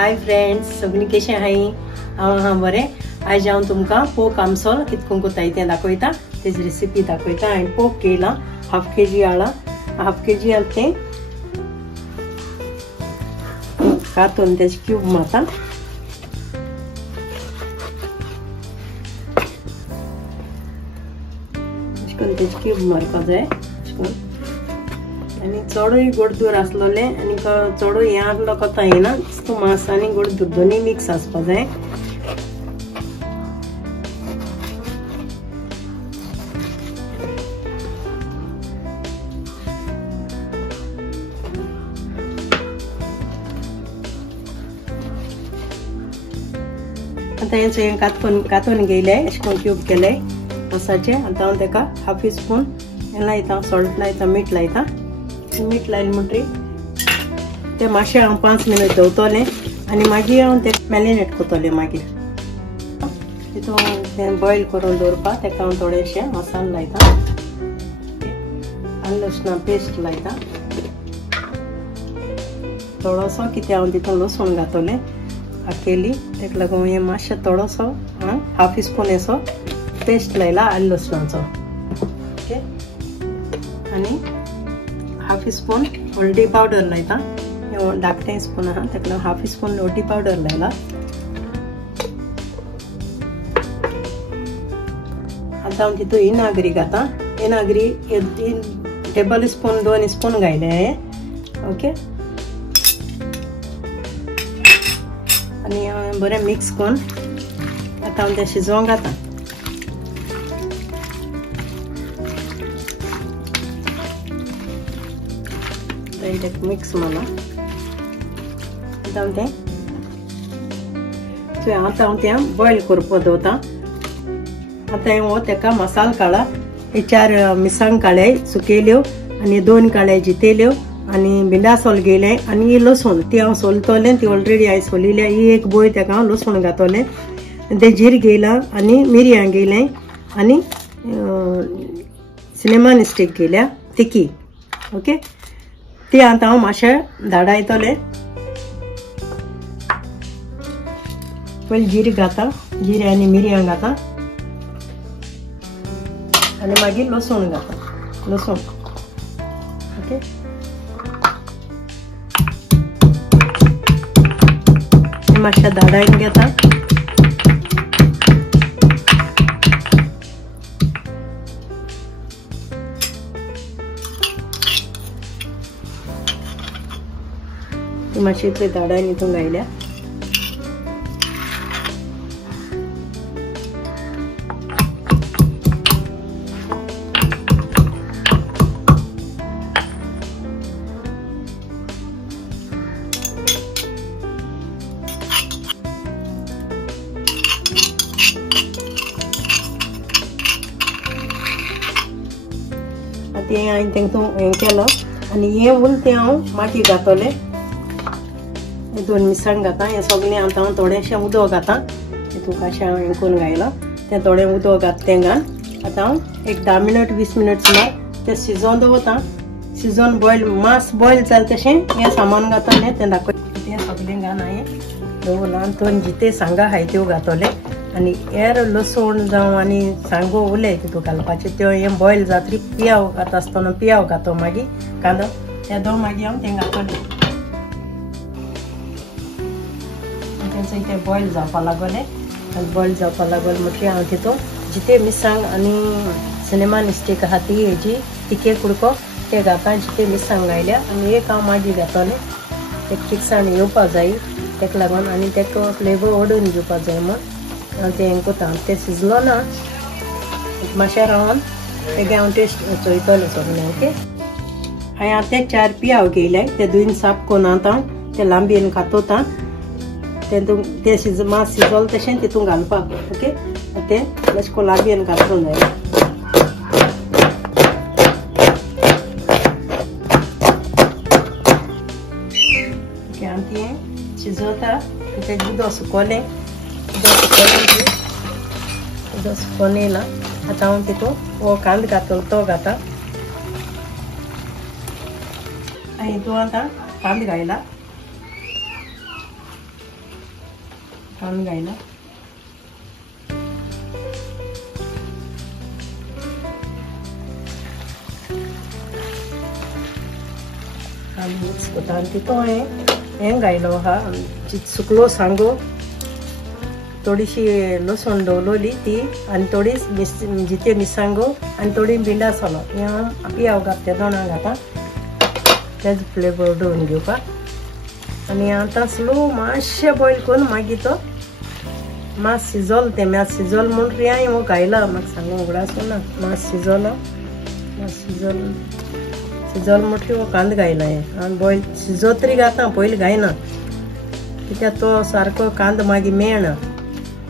Hi friends, सगळीं कशें आहाय? हांव बरें. आज हांव तुमकां पोक आमसोल कितकोन कोत्ताय तें दाखयता. तेजी रेसिपी दाखयता. हांवें पोक केला, हाफ केजी आळा. हाफ केजी आला तें कातून तेजे क्यूब मारता. तेजे क्यूब मारपा जाय आनी चडूय गोडदूर आसलोले आनी चडूय हें आसलो कोता येना. तो मांस आनी गोडदूर दोनी मिक्स आसपा जाय. आतां हें कातून घेयलें, अशें करून क्यूब केलें मांसाचें. आतां हांव तेका हाफ स्पून हें लायता, सॉल्ट लायता, मीठ लायता. मीठ लायलें म्हणटरी ते मातशें हांव 5 मिनट दवरतलें आनी मागीर हांव ते मॅरिनेट करतलें. मागीर तितून तें बॉयल करून दवरपा. तेका हांव थोडेशें मसालो लायता. आलं लसणा पेस्ट लायता थोडोसो, कित्याक हांव तितून लसूण घातलें आकेली. तेका लागून हें मातशें थोडोसो हाफ स्पून असो पेस्ट लायला आलं लसणाचो. ओके, आनी हाफ स्पून हळदी पावडर लायता. धाकटें स्पून आहा तेका हाफ स्पून हळदी पावडर लायला. आतां हांव तितून इनागरी घाता. इनागरी 3 टेबल स्पून 2 स्पून घायले. ओके, आनी हांवें बरें मिक्स करून आतां हांव तें शिजोवंक घाता. मिक्स मारला. आतां हांव तें बॉयल करपा दवरता. आतां हो तेका मसालो काडला. 4 मिरसांग काडले सुकेल्यो आनी 2 काडले जितेल्यो आनी भिंडा सोल घेयले आनी लसूण ती हांव सोलतलें. ती ऑलरेडी हांवें सोलिल्या. ही एक बोय तेका हांव लसूण घातलें. ते जीर घेयला आनी मिरयां घेयलें आनी सिनेमान स्टीक घेयल्या तिकी. ओके, ती आतां हांव मातशें धाडायतलें. पयलीं जीर घाता, जीर आनी मिरयां घाता आनी मागीर लसूण घाता. लसूण ओके, मातशें धाडायन घेता. मातशी इतली धाडायन हितून घायल्या. आतां हांवें तेंका हें केलो आनी हें उरलें तें हांव मागीर घातलें. 2 मिरसांग घाता. हें सगळें आतां हांव थोडेंशें उदक घाता. तितून काशें हांव हें करून घायलां. तें थोडें उदक घात तें घाल. आतां हांव एक 10 मिनट 20 मिनट सुमार तें शिजोवन दवरता. शिजोवन बॉयल मांस बॉयल जालें तशें हें सामान घातलें. तें दाखय तें सगळें घाल हांवें दवरलां. आनी 2 जिते सांगा आहाय त्यो घातले आनी हेर लसूण जावं आनी सांगो उरले तितून घालपाचे. त्यो हें बॉयल जातरी पियाव घाता आसतना पियाव घातो मागीर कांदो. तें दो मागीर हांव तें घातलें. तें बॉयल जावपा लागलें आनी बॉयल जावपा लागल म्हटल्यार हांव तितून जिते मिरसांग आनी सिनेमान स्टीक आहा ती हेजी तिके कुडको ते घाता. जिते मिरसांग घायल्या आनी एक हांव मागीर घातलें. तें तिखसाण येवपा जाय तेका लागून आनी तेका फ्लेवर ओडून घेवपा जाय म्हूण हांव तें हें कोता. तें शिजलो ना मातशें रावन तेगे हांव टेस्ट चोयतलें सगळें. ओके, हांवें आतां 4 पियाव घेयले. ते धुवन साफ करून आतां ते लांबयेन कातोता. ते मांस शिजोल तशें तितून घालपाक. ओके, तें अशें करून लांबयेन घालूंक जाय. ओके, आनी तें शिजोता. तें उदक सुकोलें. उदक सुकोवन येयलां. आतां हांव तितून हो कांदो घातलो तो घाता. आनी हितून आतां कांदो घायला. कांदो घायला मिक्स करता आनी तितून हें घायलो हा सुकलो सांगो थोडीशी लसूण दवरली ती आनी थोडी जिते मिरसांगो आनी थोडी भिंडा सोलो हें हांव पियाव घालता दोणां घाता तेच फ्लेवर दवरून घेवपाक आनी आतां स्लो मातशें बॉयल करून मागीर तो मात शिजोल तें मात शिजोल म्हणून हांवें हो घायला म्हाका सांगूंक उगडासूं ना मात शिजोलो शिजोल म्हटल्यार हो कांदो घायला हें आनी बॉयल शिजो तरी घाता पयलीं घायना कित्याक तो सारको कांदो मागीर मेळना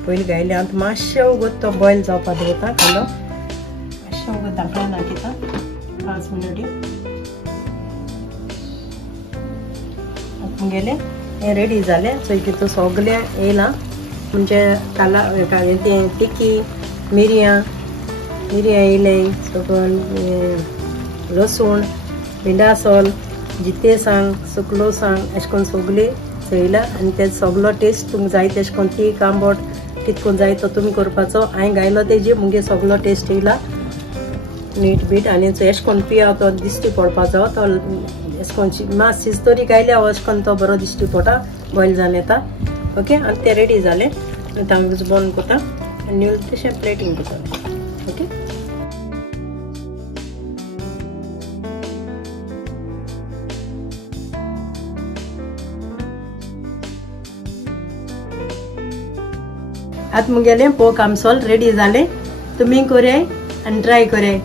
पयलीं घायलें आतां मातशें उगत तो बॉयल जावपाक दवरता कांदो मातशें उगत धाकल्या नाखिता 5 मिनटी मुगेलें हें रेडी जालें सो तितून सगलें येयलां म्हणजे काला तें तिकी मिरयां येयलें सकून लसूण भिंडा सोल जिते सांग सुकलो सांग अशें करून सगळें चयलां आनी तेजो सगलो टेस्ट तुमकां जाय तशें करून तीख आंबट कितको जाय तो तुमी करपाचो हांवें घायलो तेजेर मुगे सगलो टेस्ट येयला मीठ बीठ आनी अशें करून पियाव तो दिश्टी पडपाचो तो अशें करून मात शिजतरी घायल्यार अशें करून तो बरो दिश्टी पडटा बॉयल जावन येता ओके आनी तें रेडी जालें आतां हांव बंद करता आनी तशें प्लेटींग करता ओके आतां मुगेलें पोक आमसोल रेडी जालें तुमी कोराय आनी ट्राय कोराय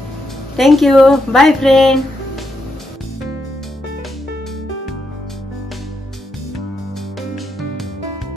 थँक्यू बाय फ्रेंड